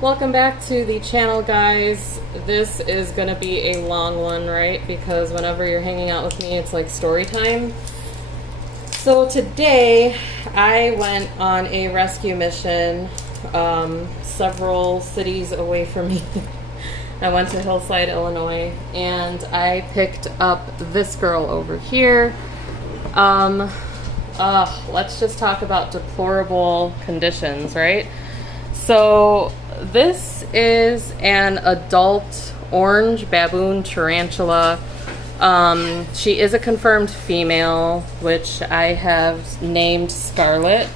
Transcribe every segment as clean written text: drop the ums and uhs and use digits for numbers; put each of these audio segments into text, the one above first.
Welcome back to the channel, guys. This is gonna be a long one, right? Because whenever you're hanging out with me, it's like story time. So today I went on a rescue mission several cities away from me. I went to Hillside, Illinois, and I picked up this girl over here. Let's just talk about deplorable conditions, right? So this is an adult orange baboon tarantula. She is a confirmed female, which I have named Scarlet.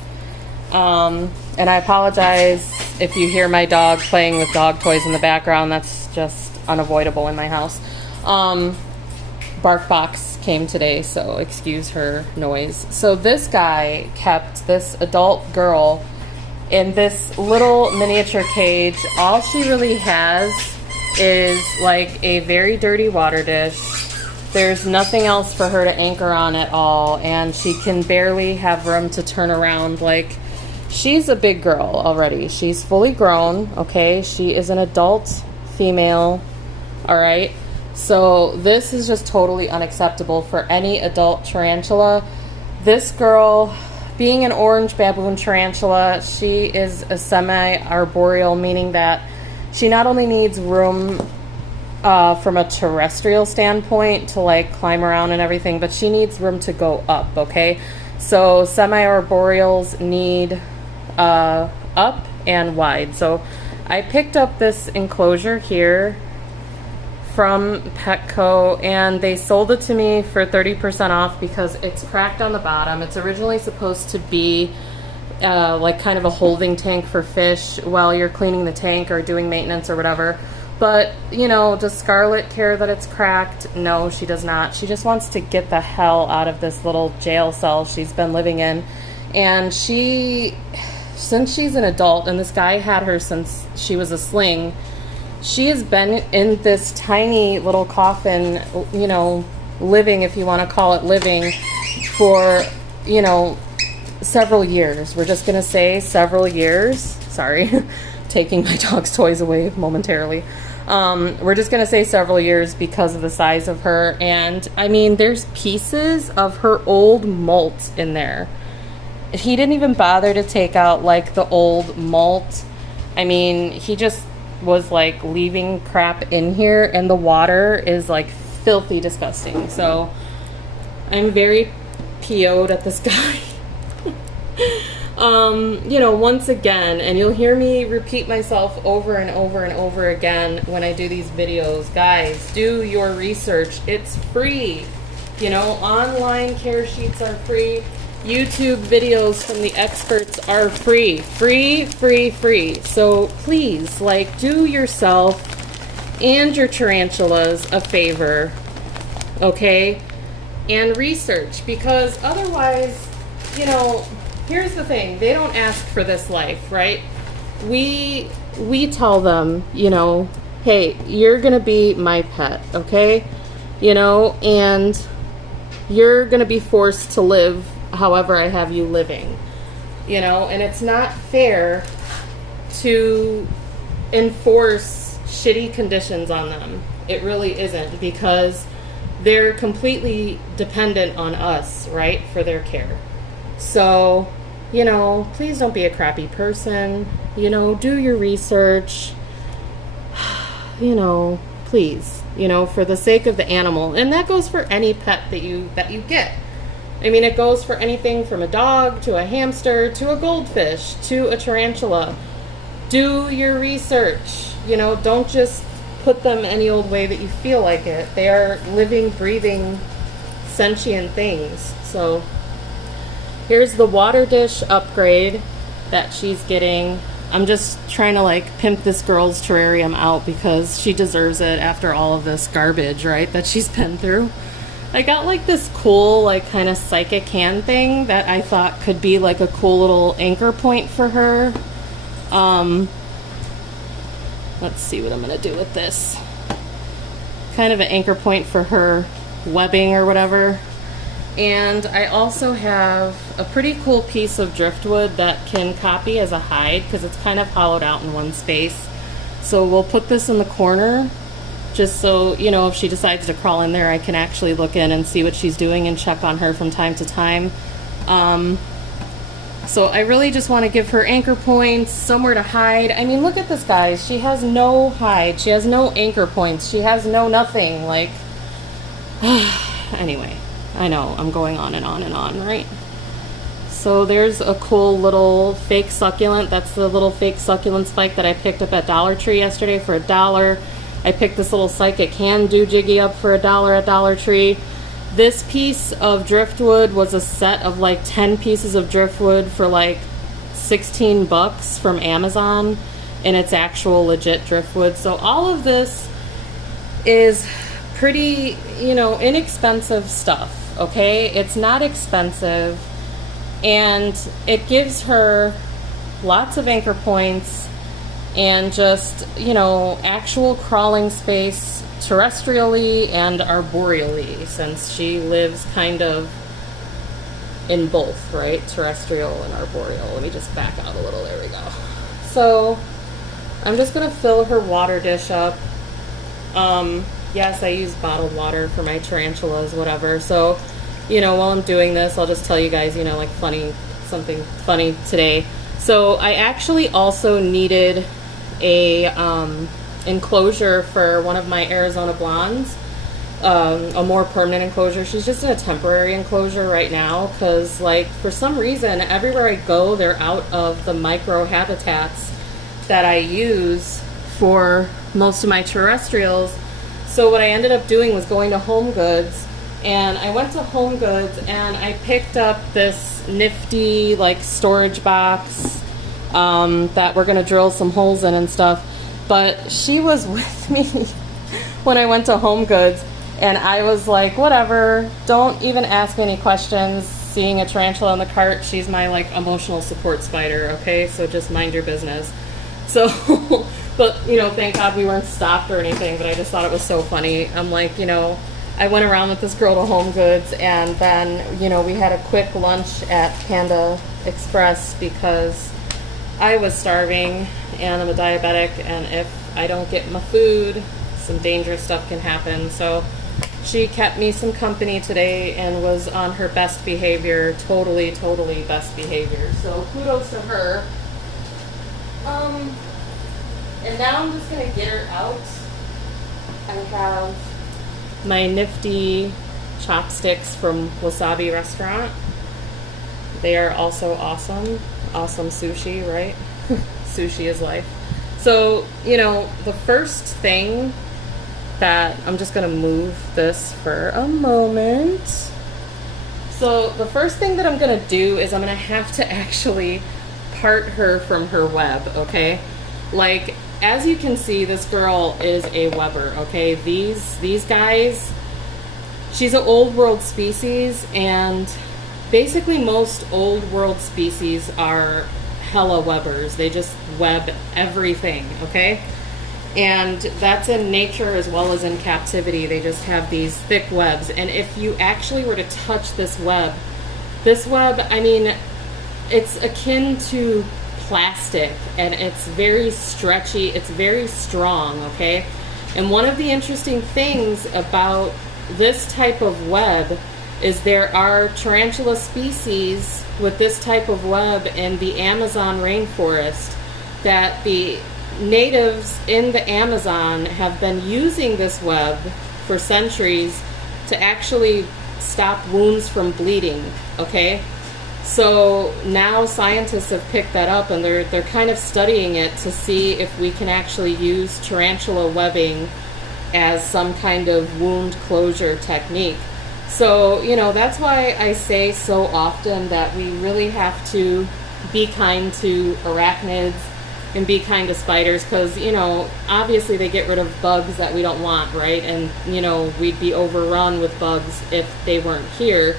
And I apologize if you hear my dog playing with dog toys in the background. That's just unavoidable in my house. BarkBox came today, so excuse her noise. So this guy kept this adult girl in this little miniature cage. All she really has is like a very dirty water dish. There's nothing else for her to anchor on at all, and she can barely have room to turn around. Like, she's a big girl already. She's fully grown, okay? She is an adult female, all right? So this is just totally unacceptable for any adult tarantula. This girl, being an orange baboon tarantula, she is a semi-arboreal, meaning that she not only needs room from a terrestrial standpoint to like climb around and everything, but she needs room to go up, okay? So semi-arboreals need up and wide. So I picked up this enclosure here from Petco, and they sold it to me for 30% off because it's cracked on the bottom. It's originally supposed to be like kind of a holding tank for fish while you're cleaning the tank or doing maintenance or whatever. But, you know, does Scarlet care that it's cracked? No, she does not. She just wants to get the hell out of this little jail cell she's been living in. And since she's an adult, and this guy had her since she was a sling, she has been in this tiny little coffin, you know, living, if you want to call it living, for, you know, several years. We're just going to say several years. Sorry, taking my dog's toys away momentarily. We're just going to say several years because of the size of her. And, I mean, there's pieces of her old molt in there. He didn't even bother to take out, like, the old molt. I mean, he just was like leaving crap in here, and the water is like filthy disgusting. So I'm very PO'd at this guy. You know, once again, and you'll hear me repeat myself over and over and over again when I do these videos, guys, do your research. It's free. You know, online care sheets are free. YouTube videos from the experts are free. Free. So please, like, do yourself and your tarantulas a favor, okay? And research, because otherwise, you know, here's the thing. They don't ask for this life, right? We tell them, you know, hey, you're gonna be my pet, okay? You know, and you're gonna be forced to live however I have you living, you know, and it's not fair to enforce shitty conditions on them. It really isn't, because they're completely dependent on us, right, for their care. So, you know, please don't be a crappy person, you know, do your research, you know, please, you know, for the sake of the animal. And that goes for any pet that you get. I mean, it goes for anything from a dog to a hamster to a goldfish to a tarantula. Do your research. You know, don't just put them any old way that you feel like it. They are living, breathing, sentient things. So here's the water dish upgrade that she's getting. I'm just trying to like pimp this girl's terrarium out because she deserves it after all of this garbage, right, that she's been through. I got like this cool like kind of psychic hand thing that I thought could be like a cool little anchor point for her. Let's see what I'm gonna do with this. Kind of an anchor point for her webbing or whatever. And I also have a pretty cool piece of driftwood that can copy as a hide because it's kind of hollowed out in one space. So we'll put this in the corner just so, you know, if she decides to crawl in there, I can actually look in and see what she's doing and check on her from time to time. So I really just want to give her anchor points, somewhere to hide. I mean, look at this, guys. She has no hide. She has no anchor points. She has no nothing. Like, anyway, I know I'm going on and on and on, right? So there's a cool little fake succulent. That's the little fake succulent spike that I picked up at Dollar Tree yesterday for $1. I picked this little psychic hand do jiggy up for $1 at Dollar Tree. This piece of driftwood was a set of like 10 pieces of driftwood for like $16 from Amazon, and it's actual legit driftwood. So all of this is pretty, you know, inexpensive stuff, okay? It's not expensive, and it gives her lots of anchor points and just, you know, actual crawling space terrestrially and arboreally, since she lives kind of in both, right? Terrestrial and arboreal. Let me just back out a little. There we go. So I'm just going to fill her water dish up. Yes, I use bottled water for my tarantulas, whatever. So, you know, while I'm doing this, I'll just tell you guys, you know, like something funny today. So I actually also needed a enclosure for one of my Arizona blondes, a more permanent enclosure. She's just in a temporary enclosure right now because, like, for some reason, everywhere I go, they're out of the micro habitats that I use for most of my terrestrials. So what I ended up doing was going to Home Goods, and I went to Home Goods and I picked up this nifty, like, storage box that we're gonna drill some holes in and stuff. But she was with me when I went to Home Goods, and I was like, whatever, don't even ask me any questions. Seeing a tarantula in the cart, she's my, like, emotional support spider, okay? So just mind your business. So, but, you know, thank God we weren't stopped or anything, but I just thought it was so funny. I'm like, you know, I went around with this girl to Home Goods, and then, you know, we had a quick lunch at Panda Express because I was starving and I'm a diabetic, and if I don't get my food, some dangerous stuff can happen. So she kept me some company today and was on her best behavior, totally best behavior. So kudos to her. And now I'm just gonna get her out. I have my nifty chopsticks from Wasabi Restaurant. They are also awesome. Awesome sushi, right? Sushi is life. So, you know, the first thing that I'm just going to move this for a moment. So the first thing that I'm going to do is I'm going to have to actually part her from her web, okay? Like, as you can see, this girl is a webber, okay? These guys, she's an old world species, and basically most old world species are hella webbers. They just web everything, okay? And that's in nature as well as in captivity. They just have these thick webs. And if you actually were to touch this web, I mean, it's akin to plastic, and it's very stretchy, it's very strong, okay? And one of the interesting things about this type of web is there are tarantula species with this type of web in the Amazon rainforest that the natives in the Amazon have been using this web for centuries to actually stop wounds from bleeding, okay? So now scientists have picked that up, and they're kind of studying it to see if we can actually use tarantula webbing as some kind of wound closure technique. So, you know, that's why I say so often that we really have to be kind to arachnids and be kind to spiders, because, you know, obviously they get rid of bugs that we don't want, right? And, you know, we'd be overrun with bugs if they weren't here.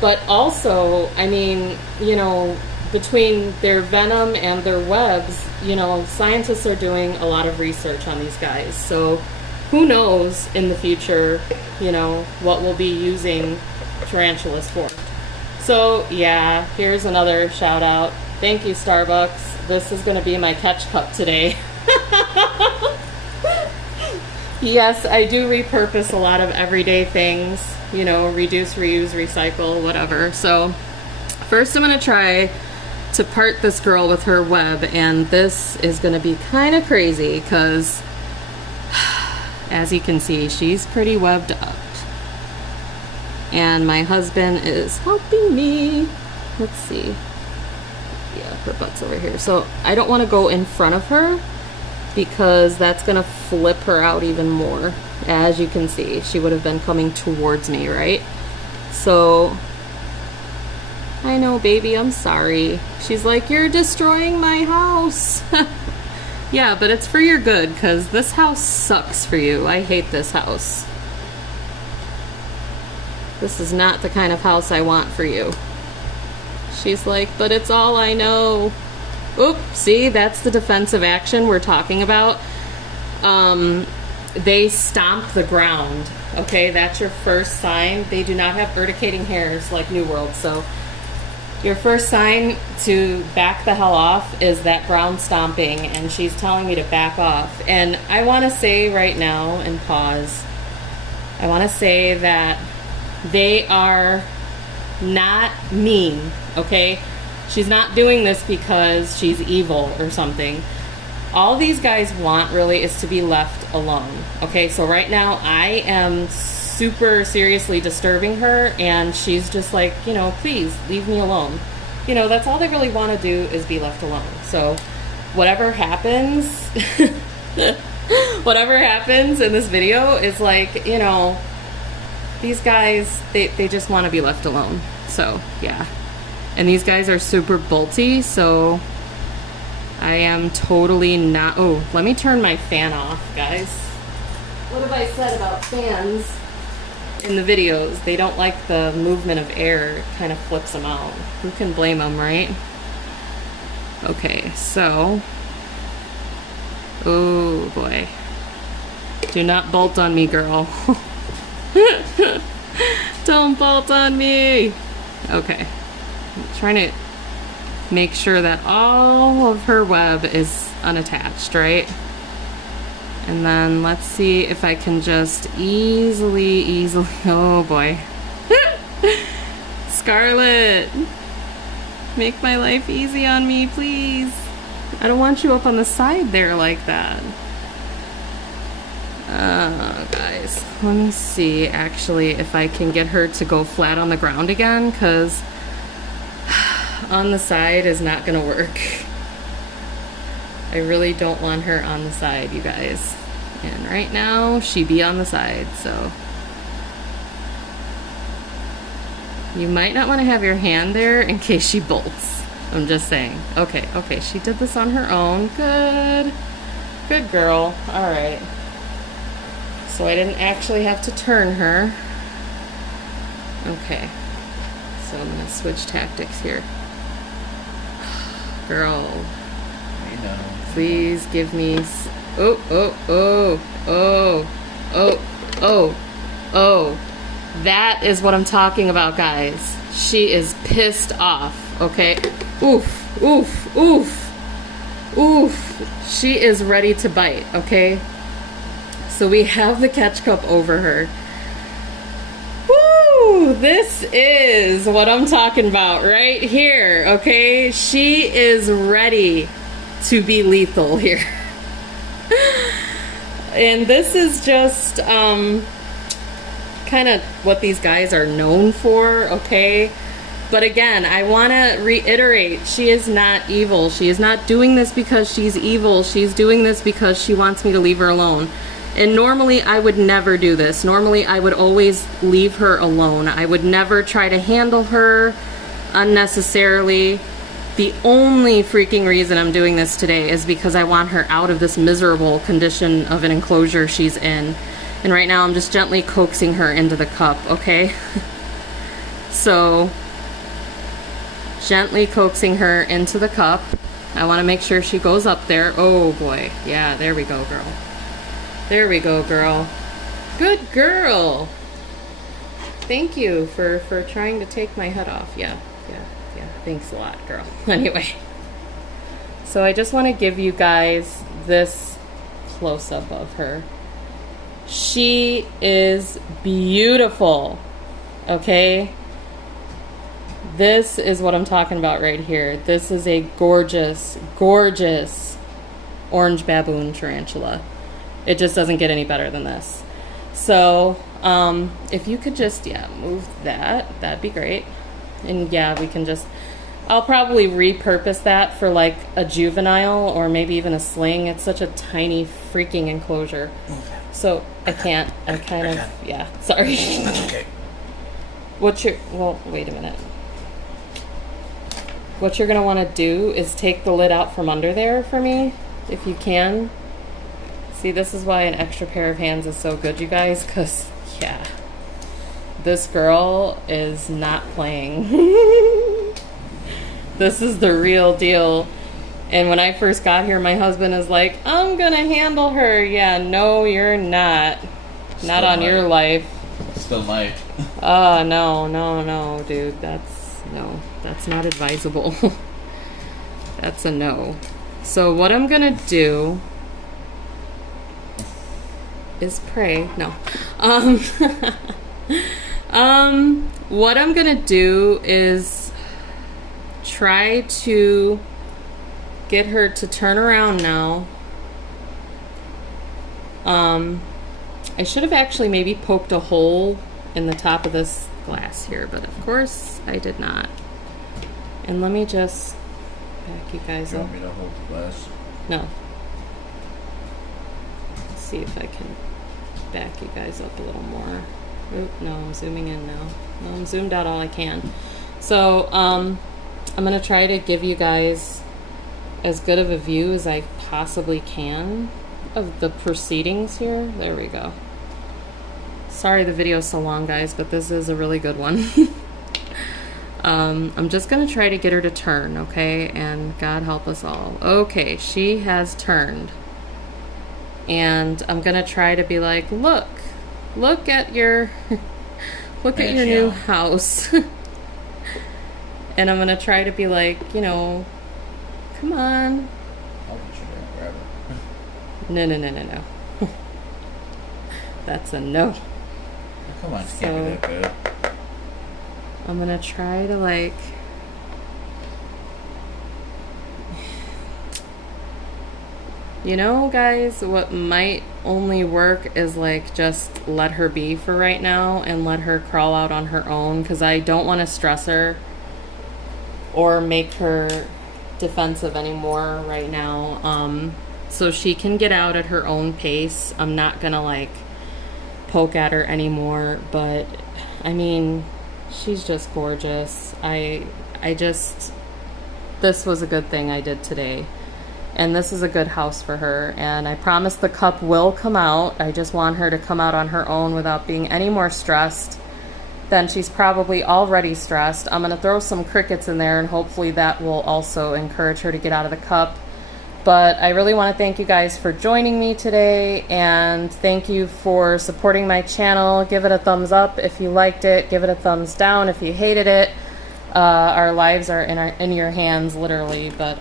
But also, I mean, you know, between their venom and their webs, you know, scientists are doing a lot of research on these guys. So who knows in the future, you know, what we'll be using tarantulas for. So yeah, here's another shout out. Thank you, Starbucks. This is going to be my catch cup today. Yes, I do repurpose a lot of everyday things, you know, reduce, reuse, recycle, whatever. So first I'm going to try to part this girl with her web, and this is going to be kind of crazy because as you can see, she's pretty webbed up. And my husband is helping me. Let's see. Yeah, her butt's over here. So I don't want to go in front of her because that's gonna flip her out even more. As you can see, she would have been coming towards me, right? So I know, baby, I'm sorry. She's like, you're destroying my house. Yeah, but it's for your good because this house sucks for you. I hate this house. This is not the kind of house I want for you. She's like, but it's all I know. Oop, see, that's the defensive action we're talking about. They stomp the ground. Okay, that's your first sign. They do not have urticating hairs like New World. So your first sign to back the hell off is that ground stomping, and she's telling me to back off. And I want to say right now, and pause, I want to say that they are not mean, okay? She's not doing this because she's evil or something. All these guys want really is to be left alone, okay? So right now I am super seriously disturbing her, and she's just like, you know, please leave me alone. You know, that's all they really want to do is be left alone. So whatever happens, whatever happens in this video is like, you know, these guys, they just want to be left alone. So, yeah. And these guys are super bolty, so I am totally not... Oh, let me turn my fan off, guys. What have I said about fans in the videos? They don't like the movement of air. It kind of flips them out. Who can blame them, right? Okay, so... Oh, boy. Do not bolt on me, girl. Don't bolt on me. Okay, I'm trying to make sure that all of her web is unattached, right? And then let's see if I can just easily, oh boy. Scarlett, make my life easy on me, please. I don't want you up on the side there like that. Guys, let me see actually if I can get her to go flat on the ground again, because on the side is not gonna work. I really don't want her on the side, you guys. And right now she be on the side, so you might not want to have your hand there in case she bolts. I'm just saying. Okay, she did this on her own. Good girl. All right. So I didn't actually have to turn her. Okay. So I'm gonna switch tactics here. Girl. I know. Please give me... Oh. That is what I'm talking about, guys. She is pissed off, okay? Oof. She is ready to bite, okay? So we have the catch cup over her. Woo! This is what I'm talking about right here, okay? She is ready to be lethal here. And this is just kind of what these guys are known for, okay? But again, I want to reiterate, she is not evil. She is not doing this because she's evil. She's doing this because she wants me to leave her alone. And normally I would never do this. Normally I would always leave her alone. I would never try to handle her unnecessarily. The only freaking reason I'm doing this today is because I want her out of this miserable condition of an enclosure she's in. And right now I'm just gently coaxing her into the cup, okay? So, gently coaxing her into the cup. I want to make sure she goes up there. Oh boy. Yeah, there we go, girl. There we go, girl. Good girl. Thank you for trying to take my head off. Yeah. Thanks a lot, girl. Anyway. So I just want to give you guys this close-up of her. She is beautiful, okay? This is what I'm talking about right here. This is a gorgeous, gorgeous orange baboon tarantula. It just doesn't get any better than this. So, if you could just, move that, that'd be great. And we can just, I'll probably repurpose that for like a juvenile or maybe even a sling. It's such a tiny freaking enclosure. So I can't, sorry. That's okay. Wait a minute. What you're gonna wanna do is take the lid out from under there for me, if you can. See, this is why an extra pair of hands is so good, you guys, because, this girl is not playing. This is the real deal. And when I first got here, my husband is like, I'm gonna handle her. Yeah, no, you're not. Not on your life. Still might. No, dude. That's not advisable. That's a no. So what I'm gonna do is pray. No. What I'm gonna do is try to get her to turn around now. I should have actually maybe poked a hole in the top of this glass here, but of course I did not. And let me just back you guys up. Do you want me to hold the glass? No. Let's see if I can back you guys up a little more. Oop, no, I'm zooming in now. No, I'm zoomed out all I can. So, I'm going to try to give you guys as good of a view as I possibly can of the proceedings here. There we go. Sorry the video's so long, guys, but this is a really good one. I'm just going to try to get her to turn, okay? And God help us all. Okay, she has turned. And I'm going to try to be like, look at your new house. And I'm going to try to be like, come on. I'll get you there and grab her. No. That's a no. Come on, can't be that good. I'm going to try to like... guys, what might only work is like just let her be for right now and let her crawl out on her own, because I don't want to stress her or make her defensive anymore right now. So she can get out at her own pace. I'm not gonna like poke at her anymore, but I mean, she's just gorgeous. This was a good thing I did today. And this is a good house for her. And I promise the cup will come out. I just want her to come out on her own without being any more stressed than she's probably already stressed. I'm going to throw some crickets in there, and hopefully that will also encourage her to get out of the cup. But I really want to thank you guys for joining me today, and thank you for supporting my channel. Give it a thumbs up if you liked it. Give it a thumbs down if you hated it. Our lives are in your hands, literally. But,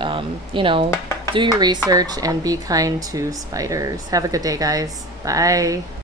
do your research and be kind to spiders. Have a good day, guys. Bye.